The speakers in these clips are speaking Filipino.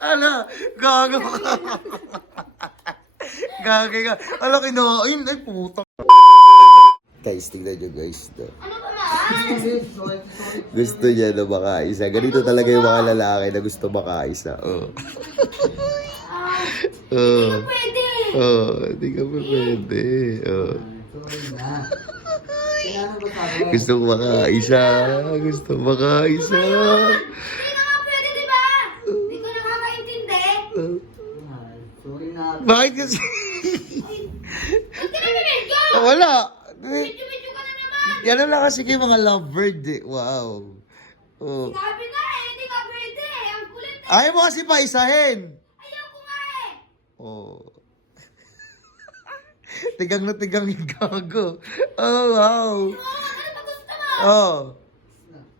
Ala, gago ka. Gagay ka. Ala, kinain. Ay, puta. Guys, tingnan nyo guys. Ano ba ma? Gusto niya na makaisa. Ganito talaga yung mga lalaki na gusto makaisa. Oh. Oh. Pwede. Oh, hindi ka pa pwede. Oh. Gusto ko makaisa. Gusto makaisa. Hindi na nga pwede, di ba? Hindi ko nakakaintindi. Bakit kasi? Ba't ka na binidyo? Wala. Medyo ka na naman. Yan lang kasi kayo mga lovebird eh. Wow. Oh. Sabi na eh, hindi ka pwede. Ang kulit eh. Ayaw mo kasi paisahin. Ayaw ko nga eh. Oh. Tigang na tigang yung gago. Oh, wow. Oo, ano ba gusto mo? Oh.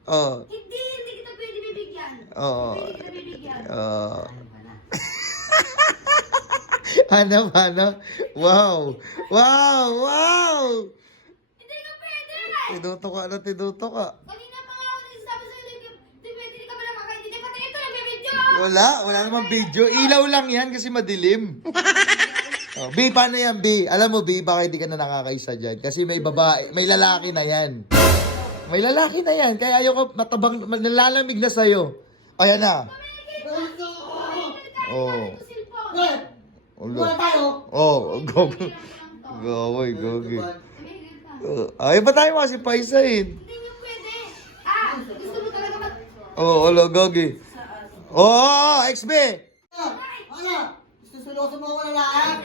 Oh. Hindi kita pwede bibigyan. Oh. Hindi kita bibigyan. Oh. Ano? Wow. Wow. Wow. Hindi ka pwede. Tinuto ka na, tinuto ka. Kanina pa nga ako nagsasabi sa'yo, hindi pwede, hindi ka ba nakakaintindi? Pati ito, nagbibidyo. Wala namang video. Ilaw lang yan kasi madilim. Oh, B, paano yan, B? Alam mo, B, baka hindi ka na nakakaisa dyan. Kasi may babae, may lalaki na yan. May lalaki na yan. Kaya ayoko matabang, nalalamig na sa'yo. Ayan na. Oh. Wala tayo. Oh, gogo. Gaway, gogi. Ay, ba tayo kasi paisahin? Hindi nyo pwede. Gusto mo talaga mag... Oh, alo, gogi. Oh, XB! Ano? Susuloso mo ako na lahat.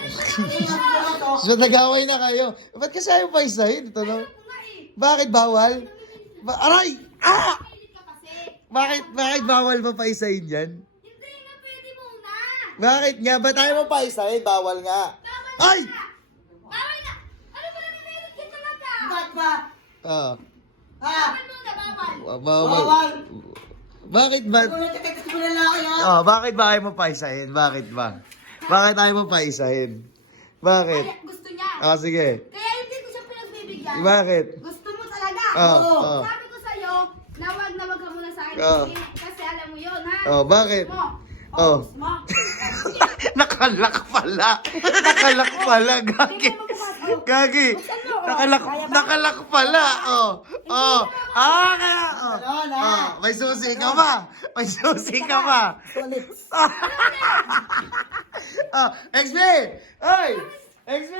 So, nag-away na kayo. Ba't kasi ayaw paisahin? Ito lang. Bakit bawal? Aray! Ah! Pilit ka kasi. Bakit bawal pa paisahin yan? Hindi nga pwede muna. Bakit nga? Ba't ayaw mo paisahin? Bawal nga. Bawal Ay! na. Bawal na. Ano ba nangyayari ka talaga? Bakit ba? Ah, Ha? Bawal muna, bawal. bawal. Bawal. Bakit ba? Kung nagtitext mo na lalaki ha? Oh, bakit ba ayaw mo paisahin? Bakit ba? Bakit ayaw mo paisahin? Bakit? Kaya gusto niya. Ah, sige. Kaya hindi ko siya pinagbibigyan. Bakit? Gusto mo talaga. Oo. Sabi ko sa'yo, na wag ka muna sa akin. Oo. Kasi alam mo yun, ha? Oh, bakit? Mo. Oh. Gusto mo. Nakalak pala. Nakalak pala, Gagi. Gagi. Nakalak pala. Oh. Oh. Ah, kaya. Oh. Oh. May susi ka ba? May susi ka ba? Solid. Oh, XB! Ay! XB!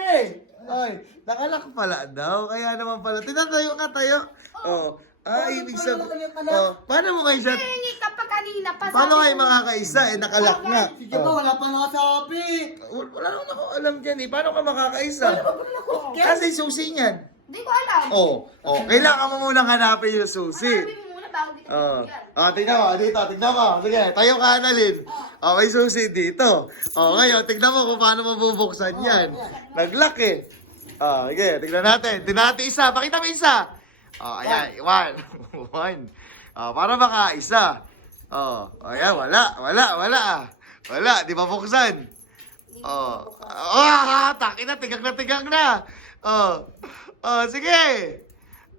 Ay, nakalak pala daw. Kaya naman pala. Tinatayo ka tayo. Oh. Ah, ibig sabihin. Oh, paano mo kayo sa... Hingi ka pa kanina pa. Paano sabi kayo ko- makakaisa? Eh, nakalak na. Si Jeba, wala pa nakasabi. Wala naman ako alam dyan eh. Paano ka makakaisa? Kasi susi niyan. Hindi ko alam. Oh, kailangan mo munang hanapin yung susi. Hanapin mo muna bago kita Oh. bibigyan. Tignan mo, dito, tignan mo. Sige, tayo ka, Annalyn. Oh, may susi dito. Oh, ngayon, tignan mo kung paano mabubuksan yan. Nag-lock eh. Oh, sige, tignan natin. Tignan natin isa. Pakita mo isa. Oh, ayan, one. One. Oh, para makaisa. Oh, ayan, wala. Wala, di ba buksan? Oh, takin na, tigang na. Oh, sige.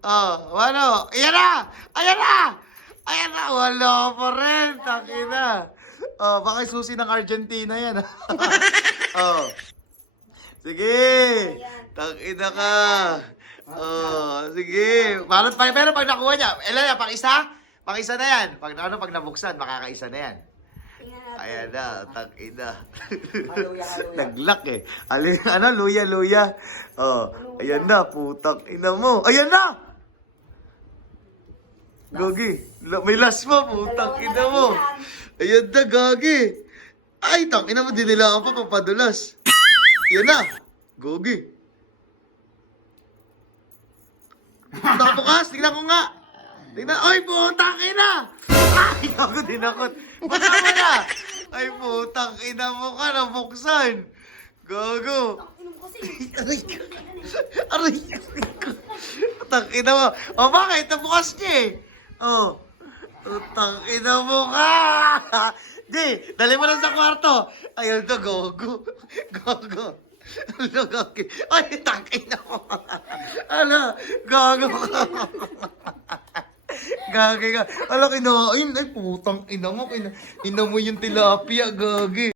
Oh, ano? Ayan na, wala pa rin, takin na. Oh, baka susi ng Argentina yan. Oh, sige, takin na ka. Oh, sige. Pero pag nakuha niya, Elena, pang-isa na yan. Pag nabuksan, makakaisa na yan. Ayan na, tangina. Nag-lock eh. Luya. Oh, ayan na, putang ina mo. Ayan na! Gogi, may last mo, putang ina mo. Ayan na, Gogi. Ay, tangina mo, dinilaan pa, papadulas. Ayan na, Gogi. Bukas, tingnan ko nga. Tingnan, ay, putang ina! Ay, ako dinakot. Buksan mo na! Ay, putang ina mo ka, nabuksan. Gago. Aray ka. Putang ina mo. O, bakit? Nabukas niya eh. Oh. Putang ina mo ka. Di, dali mo lang sa kwarto. Ayun to, gogo. Gago. Ay, tangina mo. Gago ka. Gagi ka. Ala, kinain. Ay, putang ina mo. Ina mo yung tilapia, gagi.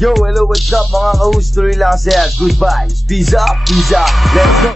Yo, hello, what's up mga ka-host? Tuloy lang sa'yo. Goodbye. Peace up, let's go.